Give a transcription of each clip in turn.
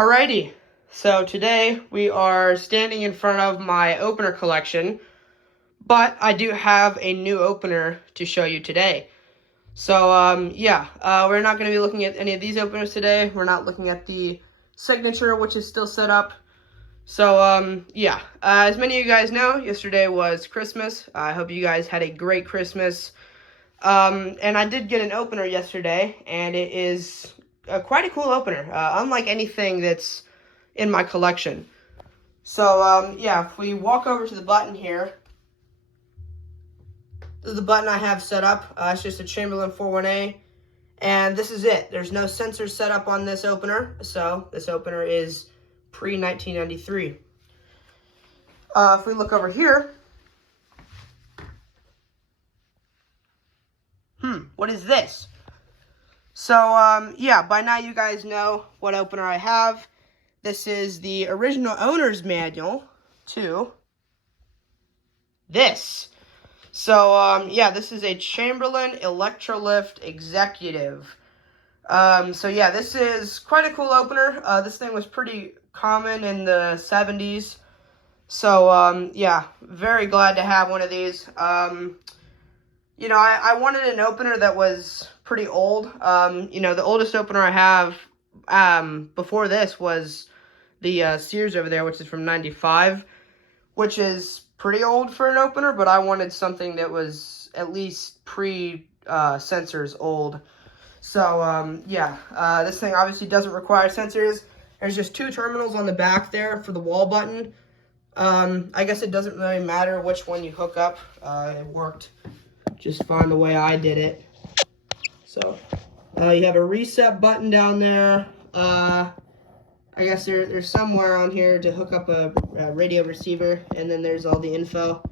Alrighty, so today we are standing in front of my opener collection, but I do have a new opener to show you today. So, we're not going to be looking at any of these openers today. We're not looking at the signature, which is still set up. So, as many of you guys know, yesterday was Christmas. I hope you guys had a great Christmas. And I did get an opener yesterday, and it is quite a cool opener, unlike anything that's in my collection. So, if we walk over to the button here, this is the button I have set up. It's just a Chamberlain 41A, and this is it. There's no sensors set up on this opener, so this opener is pre-1993. If we look over here, what is this? So, by now you guys know what opener I have. This is the original owner's manual to this. So, this is a Chamberlain Electrolift Executive. This is quite a cool opener. This thing was pretty common in the 70s. So, very glad to have one of these. I wanted an opener that was pretty old. The oldest opener I have before this was the Sears over there, which is from 95, which is pretty old for an opener, but I wanted something that was at least pre-sensors old. So, this thing obviously doesn't require sensors. There's just two terminals on the back there for the wall button. I guess it doesn't really matter which one you hook up. It worked just fine the way I did it. So, you have a reset button down there. I guess there's somewhere on here to hook up a radio receiver, and then there's all the info.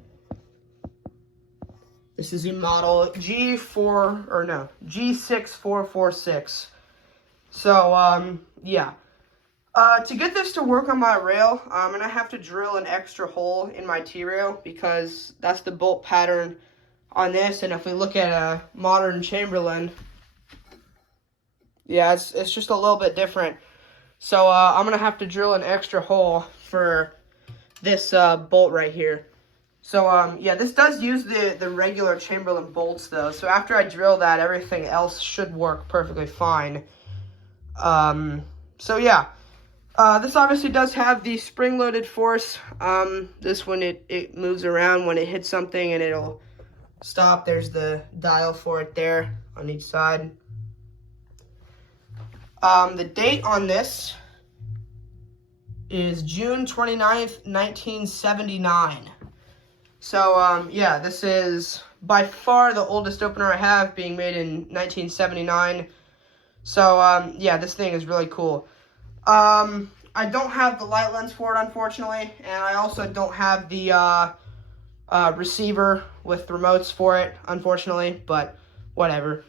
This is the model G5446. So, to get this to work on my rail, I'm going to have to drill an extra hole in my T-rail because that's the bolt pattern on this. And if we look at a modern Chamberlain, it's just a little bit different. So I'm going to have to drill an extra hole for this bolt right here. So, this does use the regular Chamberlain bolts, though. So after I drill that, everything else should work perfectly fine. This obviously does have the spring-loaded force. This one, it moves around when it hits something, and it'll stop. There's the dial for it there on each side. The date on this is June 29th, 1979. So, this is by far the oldest opener I have, being made in 1979. So, this thing is really cool. I don't have the light lens for it, unfortunately, and I also don't have the receiver with remotes for it, unfortunately, but whatever.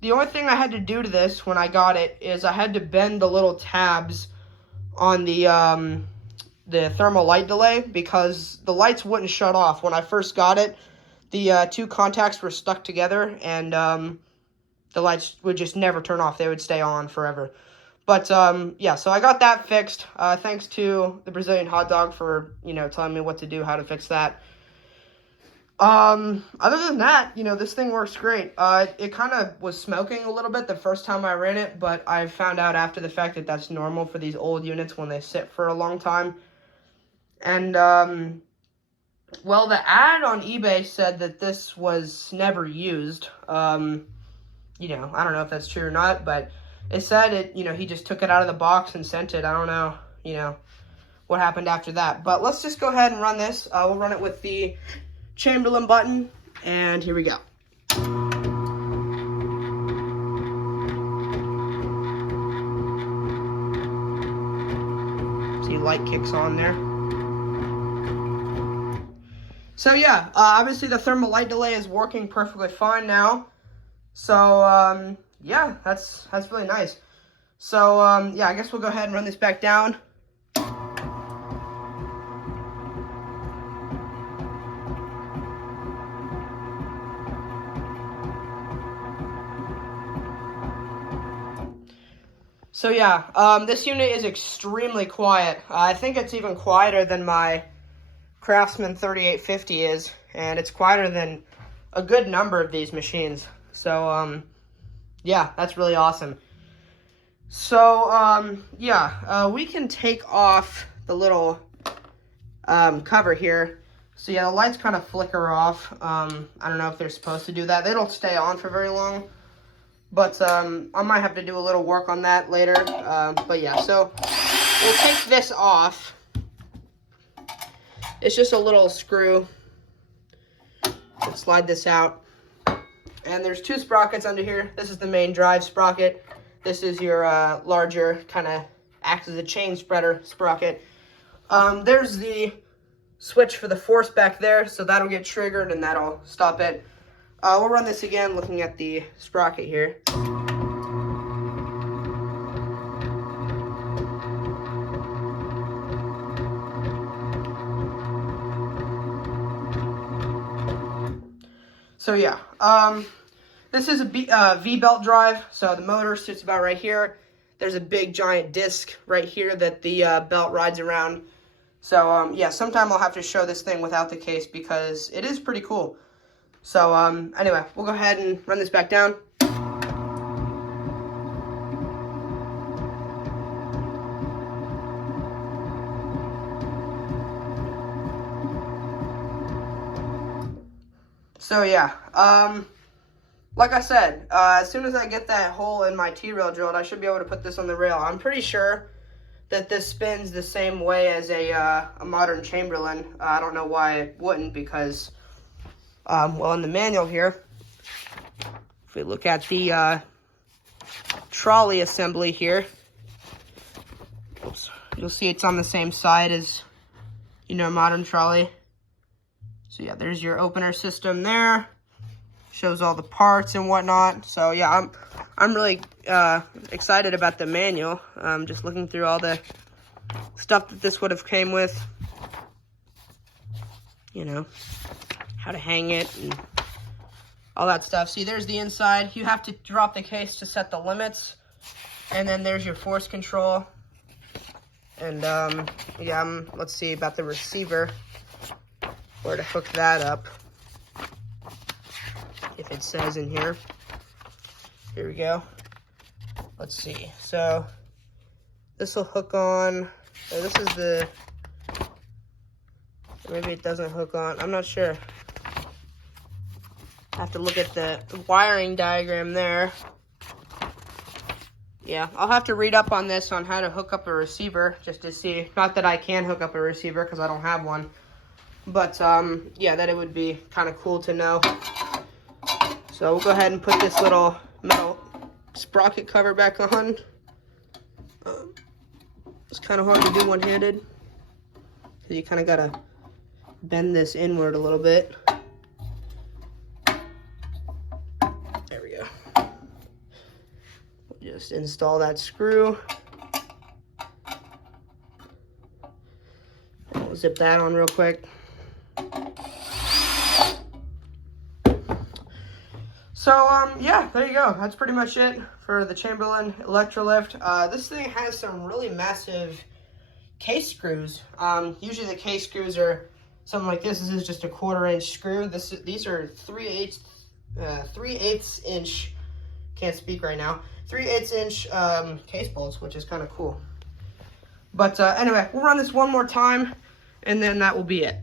The only thing I had to do to this when I got it is I had to bend the little tabs on the thermal light delay because the lights wouldn't shut off. When I first got it, the two contacts were stuck together, and the lights would just never turn off. They would stay on forever. But, so I got that fixed. Thanks to the Brazilian hot dog for, telling me what to do, how to fix that. Other than that, this thing works great. It kind of was smoking a little bit the first time I ran it, but I found out after the fact that that's normal for these old units when they sit for a long time. And, the ad on eBay said that this was never used. I don't know if that's true or not, but it said it, he just took it out of the box and sent it. I don't know, what happened after that. But let's just go ahead and run this. We'll run it with the Chamberlain button, and here we go. See, light kicks on there. So obviously the thermal light delay is working perfectly fine now. So that's really nice. So I guess we'll go ahead and run this back down. So yeah, this unit is extremely quiet. I think it's even quieter than my Craftsman 3850 is, and it's quieter than a good number of these machines. So yeah, that's really awesome. So yeah, we can take off the little cover here. So yeah, the lights kind of flicker off. I don't know if they're supposed to do that. They don't stay on for very long. But I might have to do a little work on that later. But yeah, so we'll take this off. It's just a little screw. Let's slide this out. And there's two sprockets under here. This is the main drive sprocket. This is your larger, kind of acts as a chain spreader sprocket. There's the switch for the force back there, so that'll get triggered and that'll stop it. We'll run this again looking at the sprocket here. So yeah, this is a V-belt drive, so the motor sits about right here. There's a big giant disc right here that the belt rides around. So yeah, sometime I'll have to show this thing without the case because it is pretty cool. So anyway, we'll go ahead and run this back down. So yeah, like I said, as soon as I get that hole in my T-rail drilled, I should be able to put this on the rail. I'm pretty sure that this spins the same way as a modern Chamberlain. I don't know why it wouldn't, because, well, in the manual here, if we look at the trolley assembly here, oops, you'll see it's on the same side as, you know, modern trolley. So yeah, there's your opener system there. Shows all the parts and whatnot. So yeah, I'm really excited about the manual. Just looking through all the stuff that this would have came with. You know, how to hang it and all that stuff. See, there's the inside. You have to drop the case to set the limits. And then there's your force control. And yeah, let's see about the receiver. Where to hook that up. If it says in here. Here we go. Let's see. So this will hook on. This is the. Maybe it doesn't hook on. I'm not sure. I have to look at the wiring diagram there. Yeah, I'll have to read up on this on how to hook up a receiver just to see. Not that I can hook up a receiver because I don't have one. But yeah, that it would be kind of cool to know. So we'll go ahead and put this little metal sprocket cover back on. It's kind of hard to do one-handed because you kind of gotta bend this inward a little bit. There we go. We'll just install that screw. And we'll zip that on real quick. So, yeah, there you go. That's pretty much it for the Chamberlain Electrolift. This thing has some really massive case screws. Usually the case screws are something like this. This is just a 1/4-inch screw. These are 3/8 inch, can't speak right now, 3/8 inch case bolts, which is kind of cool. But anyway, we'll run this one more time, and then that will be it.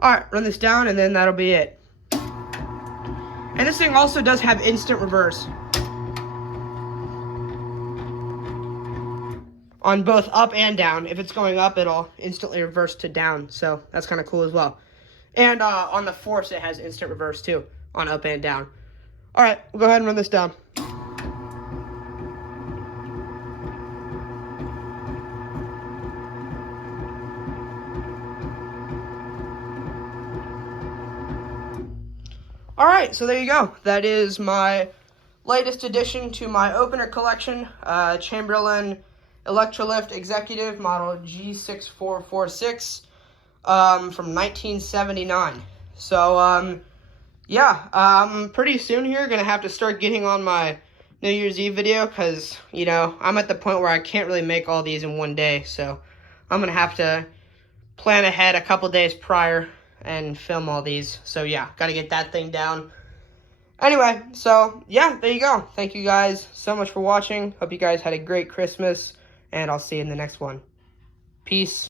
Alright, run this down and then that'll be it. And this thing also does have instant reverse. On both up and down. If it's going up, it'll instantly reverse to down. So that's kind of cool as well. And on the force, it has instant reverse too. On up and down. Alright, we'll go ahead and run this down. Alright, so there you go. That is my latest addition to my opener collection, Chamberlain Electrolift Executive model G5446 from 1979. So, yeah, pretty soon here, going to have to start getting on my New Year's Eve video because, you know, I'm at the point where I can't really make all these in one day. So, I'm going to have to plan ahead a couple days prior and film all these. So, yeah, got to get that thing down. Anyway, so, yeah, there you go. Thank you guys so much for watching. Hope you guys had a great Christmas, and I'll see you in the next one. Peace.